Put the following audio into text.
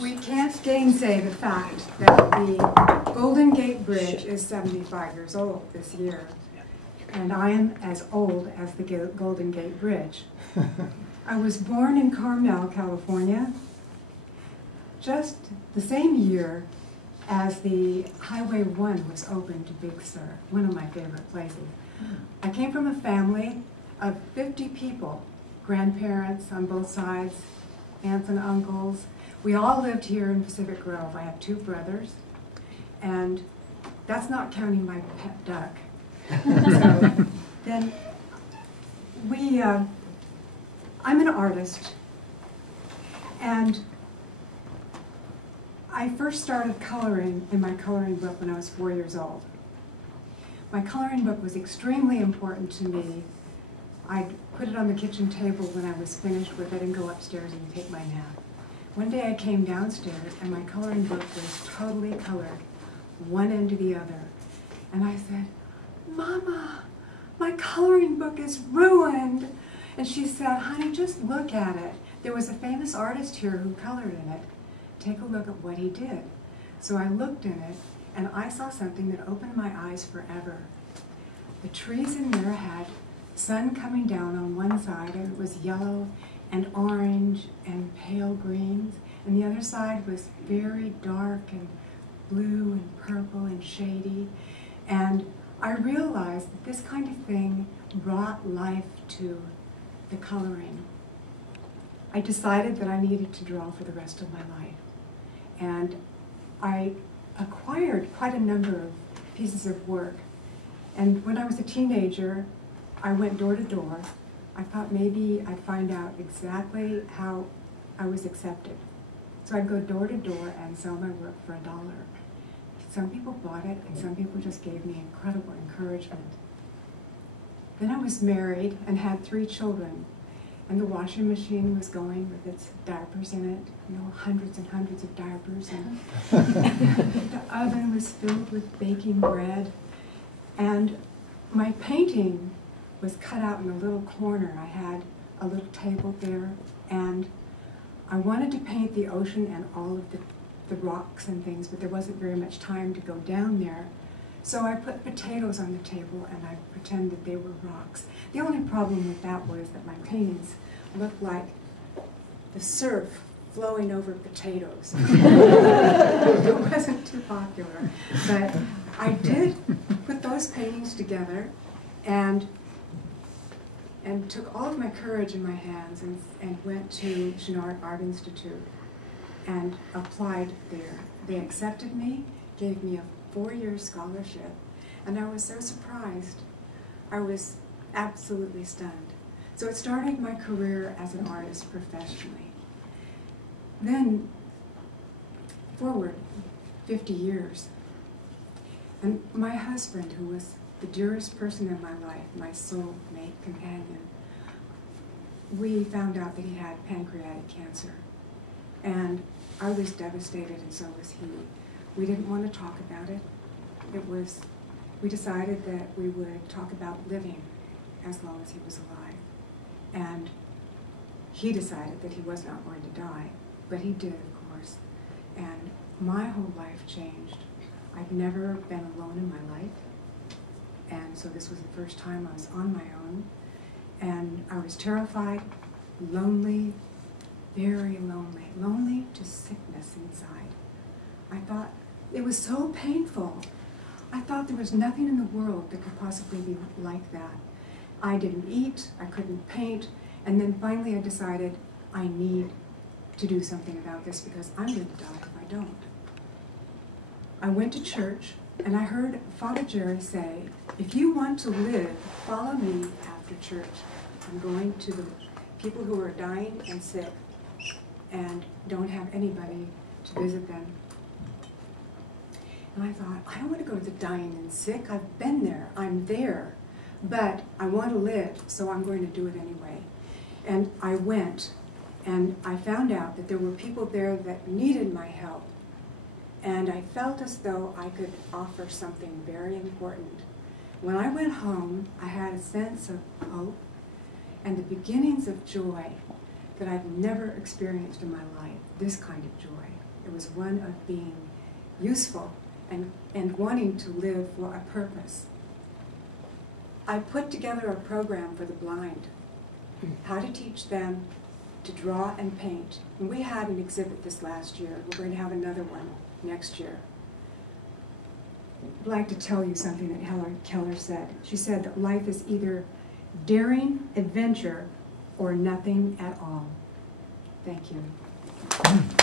We can't gainsay the fact that the Golden Gate Bridge is 75 years old this year, and I am as old as the Golden Gate Bridge. I was born in Carmel, California, just the same year as the Highway 1 was opened to Big Sur, one of my favorite places. I came from a family of 50 people, grandparents on both sides, aunts and uncles. We all lived here in Pacific Grove. I have 2 brothers, and that's not counting my pet duck. So then I'm an artist, and I first started coloring in my coloring book when I was 4 years old. My coloring book was extremely important to me. I'd put it on the kitchen table when I was finished with it and go upstairs and take my nap. One day I came downstairs and my coloring book was totally colored, one end to the other. And I said, "Mama, my coloring book is ruined." And she said, "Honey, just look at it. There was a famous artist here who colored in it. Take a look at what he did." So I looked in it, and I saw something that opened my eyes forever. The trees in there had sun coming down on one side, and it was yellow and orange and pale greens, and the other side was very dark and blue and purple and shady. And I realized that this kind of thing brought life to the coloring. I decided that I needed to draw for the rest of my life. And I acquired quite a number of pieces of work. And when I was a teenager, I went door to door. I thought maybe I'd find out exactly how I was accepted. So I'd go door to door and sell my work for $1. Some people bought it, and some people just gave me incredible encouragement. Then I was married and had 3 children. And the washing machine was going with its diapers in it, you know, hundreds and hundreds of diapers. And the oven was filled with baking bread. And my painting was cut out in a little corner. I had a little table there, and I wanted to paint the ocean and all of the rocks and things, but there wasn't very much time to go down there. So I put potatoes on the table and I pretended they were rocks. The only problem with that was that my paintings looked like the surf flowing over potatoes. It wasn't too popular. But I did put those paintings together and took all of my courage in my hands and went to Chouinard Art Institute and applied there. They accepted me, gave me a 4-year scholarship, and I was so surprised. I was absolutely stunned. So it started my career as an artist professionally. Then, forward 50 years, and my husband, who was the dearest person in my life, my soulmate companion, we found out that he had pancreatic cancer. And I was devastated, and so was he. We didn't want to talk about it. We decided that we would talk about living as long as he was alive. And he decided that he was not going to die, but he did, of course. And my whole life changed. I've never been alone in my life. And so this was the first time I was on my own. And I was terrified, lonely, very lonely, lonely to sickness inside. I thought it was so painful. I thought there was nothing in the world that could possibly be like that. I didn't eat, I couldn't paint, and then finally I decided I need to do something about this because I'm going to die if I don't. I went to church and I heard Father Jerry say, "If you want to live, follow me after church. I'm going to the people who are dying and sick and don't have anybody to visit them." And I thought, I don't want to go to the dying and sick. I've been there. I'm there. But I want to live, so I'm going to do it anyway. And I went, and I found out that there were people there that needed my help. And I felt as though I could offer something very important. When I went home, I had a sense of hope and the beginnings of joy that I've never experienced in my life, this kind of joy. It was one of being useful and wanting to live for a purpose. I put together a program for the blind, how to teach them to draw and paint. And we had an exhibit this last year. We're going to have another one next year. I'd like to tell you something that Helen Keller said. She said that life is either daring adventure or nothing at all. Thank you.